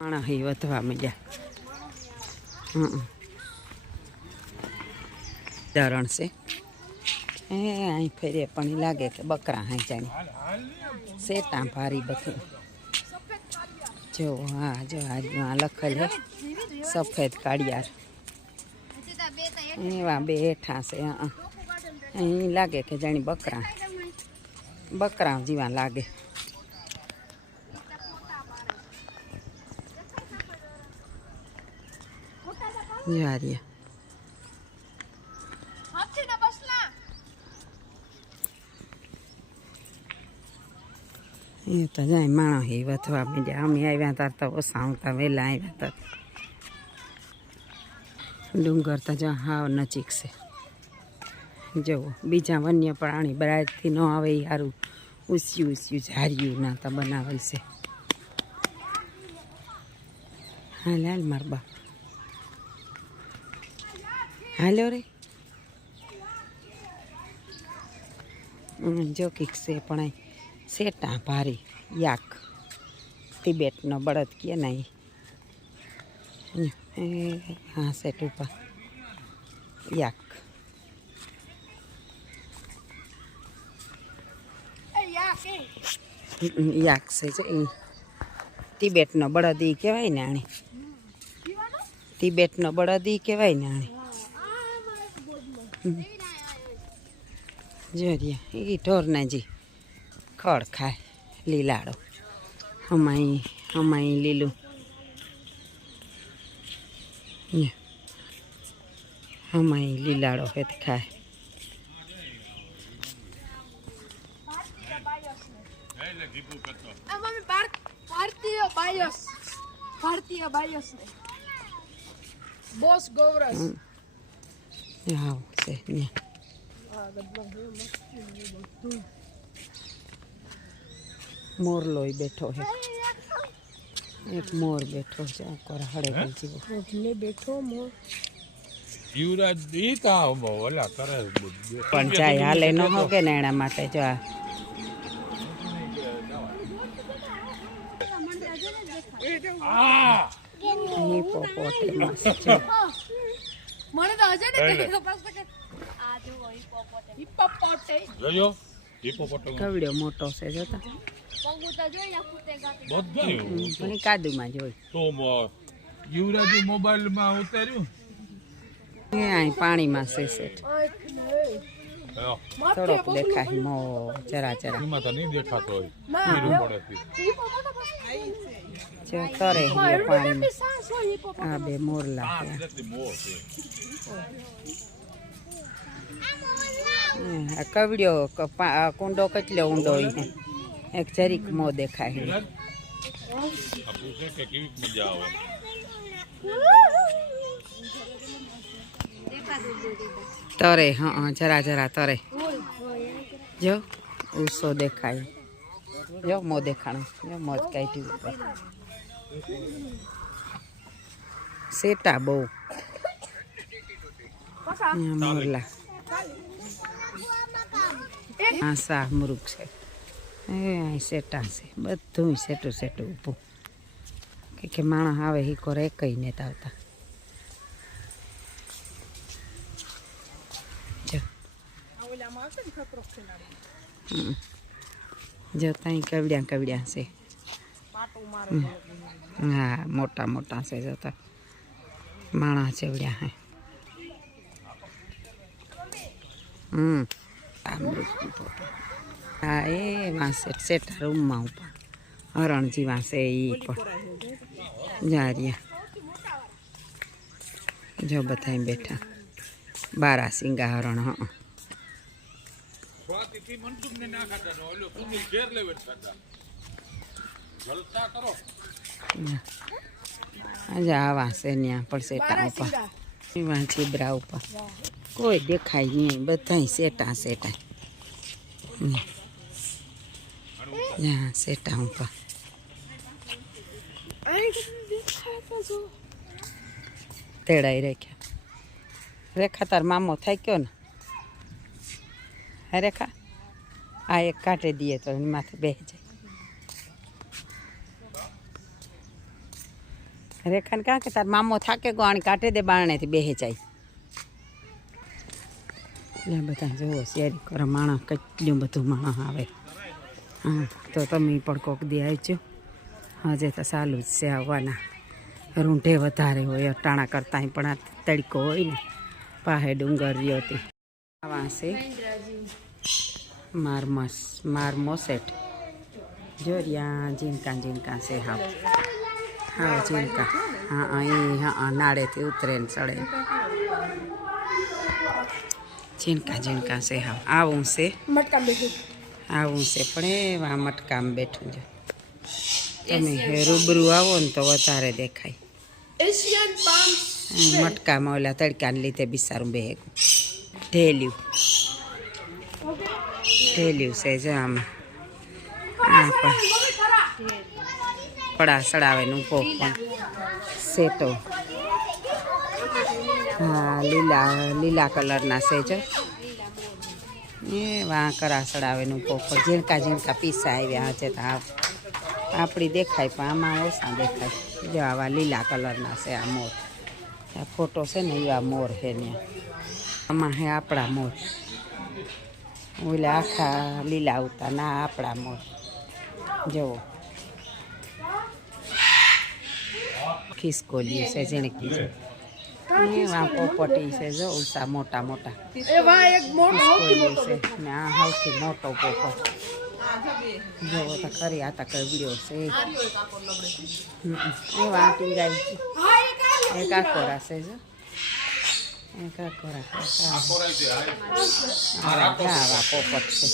માણસ હી વધવા માંડ્યા. ધરણ છે એ અહીં ફેરે પણ લાગે કે બકરા હાઈ જાણી શેટા ભારી બધું. જો હા જો આ લખેલ હે સફેદ કાળિયાર એવા બે હેઠા છે. અહીં લાગે કે જાણી બકરા જેવા લાગે. જારીએ એ તો જાય માણસ એ વધવા માંડ્યા. અમે આવ્યા હતા તો ઓછા આવતા વહેલા આવ્યા હતા. ડુંગર તો જો હાવ નજીક છે. જુઓ બીજા વન્ય પ્રાણી બહારથી ન આવે એ સારું ઊંચિયું ઝાર્યું ના તો બનાવેલ છે. હાલ હાલ માર બાપ હાલો રે. જો કીક છે પણ અહીં શેટા ભારી યાક તિબેટનો બળદ કે ને હા સેટ ઉપર યાક યાક છે જો એ તિબેટનો બળદ ઈ કહેવાય ને. આણે તિબેટનો બળદ ઈ કહેવાય ને. આણે જોરિયા એ ઢોરને જી ખડ ખાય લીલાડો. હમાઈ લીલું હમાઈ લીલાડો હેત ખાય. ભારતીય બાયસ બોસ ગૌરસ હા છે ને. મોરલોય બેઠો હે. એક મોર બેઠો છે. હળે ગઈ બેઠો મોર યુવરાજ દીતા ઓલા કરે પણ જાય હાલે ન હોગે ને એના માટે જો આ હિપોપોટેમસ છે. મને તો હજે ને ખબર છે કે આ જો હિપોપોટેમસ જોયો હિપોપોટેમસ કવડ્યો મોટો છે જોતા. પગુતા જોઈ આખું તે ગાતી બધું પણ કાદુમાં જોઈ તો યુવરાજ મોબાઈલમાં ઉતાર્યું એ અહીં પાણીમાં છે સેટ. થોડોક દેખાય મો જરા એમાં તો નહીં દેખાતો હોય. જો તરે પાણીમાં આ બે મોરલા આ કવડ્યો કુંડો કેટલો ઊંડો એક જરીક મો દેખાય. કેવી મજા આવે. તરે હા જરા તરે જો ઉસો દેખાય. જો મો દેખાણો જો મોજ કાઢી ઉપર શેટા બહુ મોરલા. હા શાહ મુરુગ છે એ શેટા છે બધું સેટું ઊભું કે માણસ આવે હીકો રે કઈ ને આવતા. જો ત્યાં કવડ્યા છે. હા મોટા છે જોતા માણા ચેવડ્યા હે. હા એ વાંસે સેટા રૂમમાં ઉપર હરણજી વાંસે એ પણ જારિયા જો બધા બેઠા. બારા સિંગા હરણ. હા આજે આવા છે ત્યાં પણ સેટા ઉપર એવા ચીબરા ઉપર કોઈ દેખાય નહીં. બધા સેટા સેટા ઉપર તેડાઈ રાખ્યા. રેખા તાર મામો થાય કયો ને. હે રેખા આ એક કાઢી દઈએ તો એની માથે બેસી જાય. રેખાને કાં કે તાર મામો થાકે ગો કાઢે દે બારણેથી બેહે જાય. એટલે બધા જુઓ શેરી કરે માણસ કેટલું બધું માણસ આવે. હા તો તમે પણ કોક દી આવજો. હજે તો ચાલુ જ છે આવવાના. રૂંઢે વધારે હોય અટાણા કરતાં પણ આ તડકો હોય ને પાહે ડુંગર રહ્યો હતી. આવા છે મારમોસેટ જો રહ્યા ઝીણકા છે. હા હા ઝીણકા. હા અહીં હા નાળેથી ઉતરે ને ચડે. ઝીણકા છે. હા આવું છે પણ એવા મટકામાં બેઠું છે. તમે રૂબરૂ આવો ને તો વધારે દેખાય. મટકામાં ઓલા તડકાને લીધે બિસારું બેહે. ઢેલ્યું છે જો આમાં. આ પણ પડા સડાવે ને ઊભો પણ સેટો. હા લીલા કલરના છે જો. એ વાં કરા સડાવે ને ઊભો પણ ઝીણકા પીસા આવ્યા છે. તો આપણી દેખાય પણ આમાં ઓછા દેખાય. જો આવા લીલા કલરના છે આ મોર. આ ફોટો છે ને એવા મોર છે ને આમાં હે આપણા મોર. ઓલા આખા લીલા આવતા ના આપણા મોર જુઓ. ખિસકોલી છે ઝીણકી છે. એવા પોપટી છે જો ઉષા મોટા ખિસકોલી છે ને આ સૌથી મોટો પોપટ જોવો તો ખરી. આ તો કવડ્યો છે. એવા ટીંગાઈ છે. એક આકોરા છે જો. એક આકોરા આવા પોપટ છે.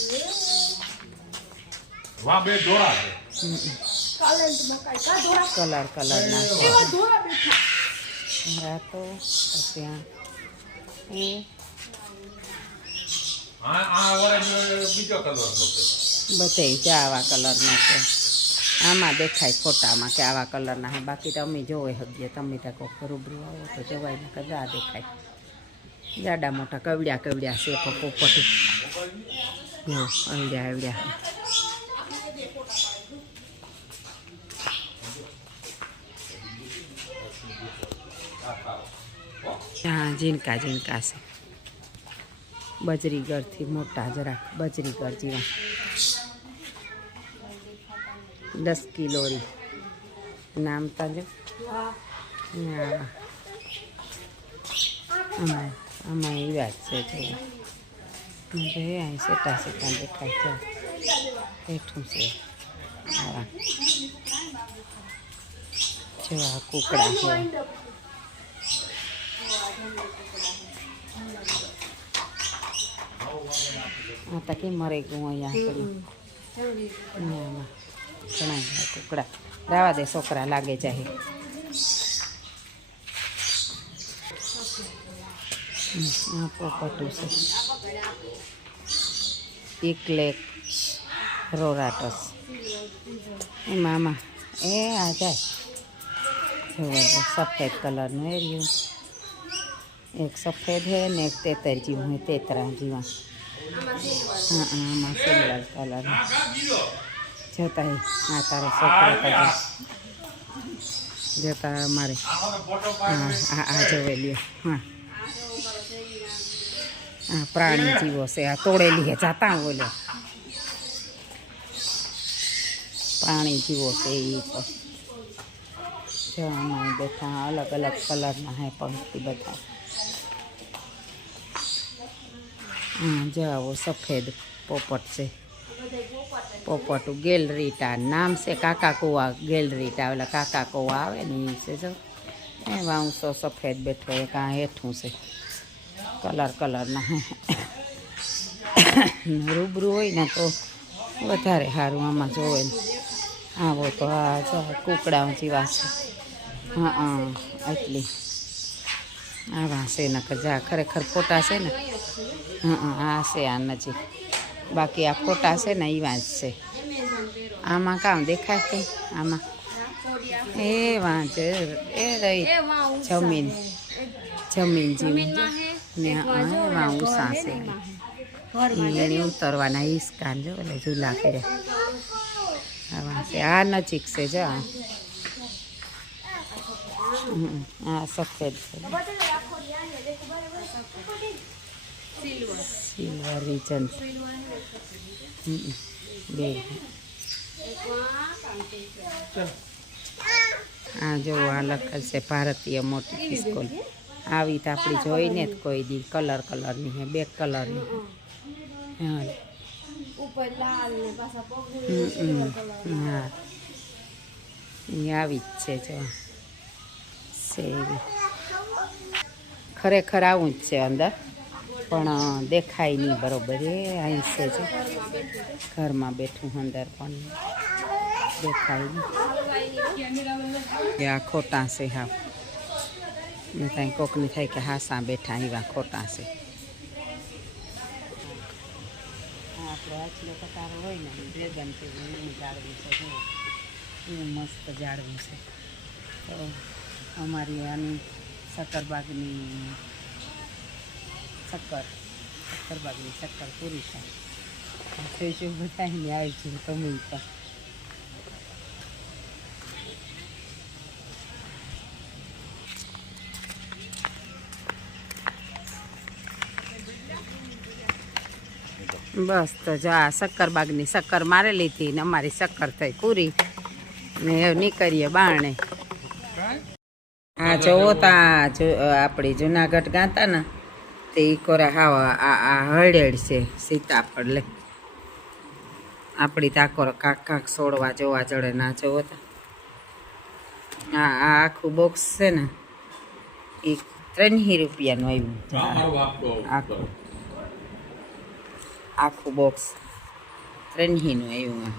કલર ના છે. તો પછી બધે જ આવા કલરનો છે. આમાં દેખાય ફોટામાં કે આવા કલરના હે. બાકી તો અમે જોવે હગીએ. તમે ત્યાં કોક રૂબરૂ આવો તો જવાય ને કદા દેખાય. જાડા મોટા કવડ્યા છે પોપટ. જો અવડ્યા. હા ઝીણકા છે. બજરીગરથી મોટા જરાક બજરીગર જેવા. 10 કિલોરી નામ તો જો. આમાં એવા જ છે જો. અહીં સેટા દેખાય છે. હેઠું છે આવા. જો આ કુકડા છે. આ તો કેમ મરી ગયું અહીંયા ઘણા કુકડા. રાવા દે છોકરા લાગે જાય. આ પોપટું છે. ઇકલેક રોરાટસ. એમાં એ આ જાય સફેદ કલરનું એરિયું. એક સફેદ હે ને એક તેતર જેવું હે. તેતરા જેવા. હા આમાં સિલ્વર કલર જતા. આ તારો છોકરો જતા અમારે. હા આ જોવે લ્યો. હા આ પ્રાણી જીવો છે. આ તોડેલી હે જાતા બોલે. પ્રાણી જીવો છે એ પણ જો આમાં બેઠા. અલગ કલરના હે પંક્તિ બધા. હા જો આવો સફેદ પોપટ છે. પોપટું ગેલરીટા નામ છે. કાકા કૌવા ગેલરીટા. ઓલા કાકા કૌવા આવે ને એ છે જો. એ વાંસો સફેદ બેઠો. એક આ હેઠું છે. કલરના હે. રૂબરૂ હોય ને તો વધારે સારું. આમાં જોવે ને આવો તો આ જો કુકડા જેવા છે. હા એટલી આવા છે ને જા ખરેખર ફોટા છે ને. આ છે આ નજીક. બાકી આ ફોટા છે ને એવા જ છે. આમાં કામ દેખાય કંઈ. આમાં એ વાંચ એ રહી જમીન જેવી ને એમાં ઉષા છે. એને ઉતરવાના હિસકાન જો એટલે ઝૂલા કર્યા. આવા છે. આ નજીક છે જો. હા સફેદ છે સિલ્વર રીજન બે હા જો આ લખેલ છે ભારતીય મોટી ખિસકોલ આવી તો આપણી જોઈને જ કોઈ દી કલરની હે બે કલરની હા ઉપર લાલ ને પાછા પગ હા એ આવી જ છે જો છે એવી ખરેખર આવું જ છે અંદર પણ દેખાય નહીં બરોબર એ અહીં છે જો ઘરમાં બેઠું અંદર પણ દેખાય નહીં આ ખોટા છે હા ને ત્યાં કોકની થાય કે હાસા બેઠા એવા ખોટા છે આપણે આટલો કટારો હોય ને ડ્રેગન છે એવું જાળવું છે જુઓ એવું મસ્ત જાળવું છે તો અમારી આની શક્કરબાગની શક્કર પૂરી છે જોઈશું બધાને આવી છું તમે પણ બસ તો જો આ શક્કરબાગની શક્કર મારેલી હતી ને અમારી શક્કર થઈ પૂરી ને હવે નીકળીએ બારણે હા જોવો તા આપણી જુનાગઢ ગાતા ને તે કોરા હાવ આ હળેડ છે સીતાફળ લે આપણી તાકોર કાંક છોડવા જોવા જડે ના જોવો તા આ આખું બોક્સ છે ને એ 3 રૂપિયાનું આવ્યું આખું બોક્સ 3 નું આવ્યું